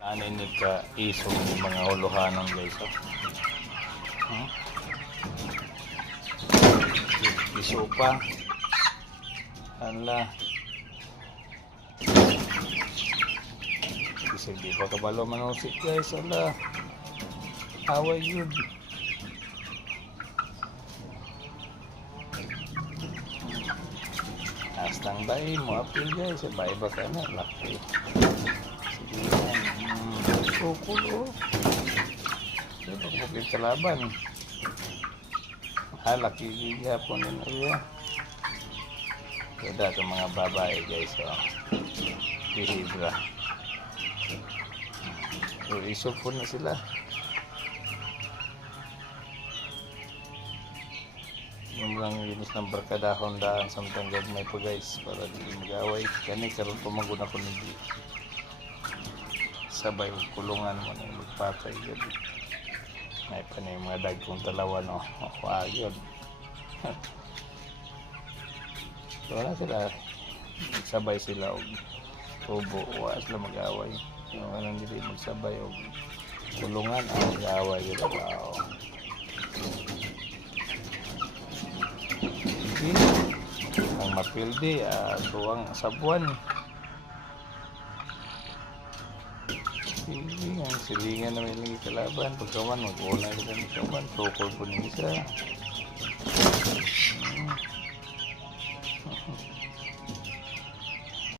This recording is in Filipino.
Naninig ka isong yung mga huluhanan guys. Iso pa. Ala. Isig di pa kabalo manusik guys. Ala. Away yun. Astang bay mo apil guys. Bay ba ka na? Laki. Sige yan. Sukulo. Ito bukit kalaban. Laki gihapon din iya. Kada itong mga babae guys. Bihidra. Isog po na sila. Yung lang linis ng barkadahon daan samtang gagmay po guys para di mag-away. Kani karon pumaguna ko nindi. Sabay kulungan mo na yung magpatay gabi. May pa na yung mga dagkong talawa no. Yun. So wala sila. Sabay sila o tubo. Wala sila mag-away. Yung anong hindi magsabay o kulungan ang mag-away. Wow. Ang mapildi tuwang sabuan. Ang silingan na may lagi kalaban pagkaman mag-una kita ng kaman sukol po ng isa.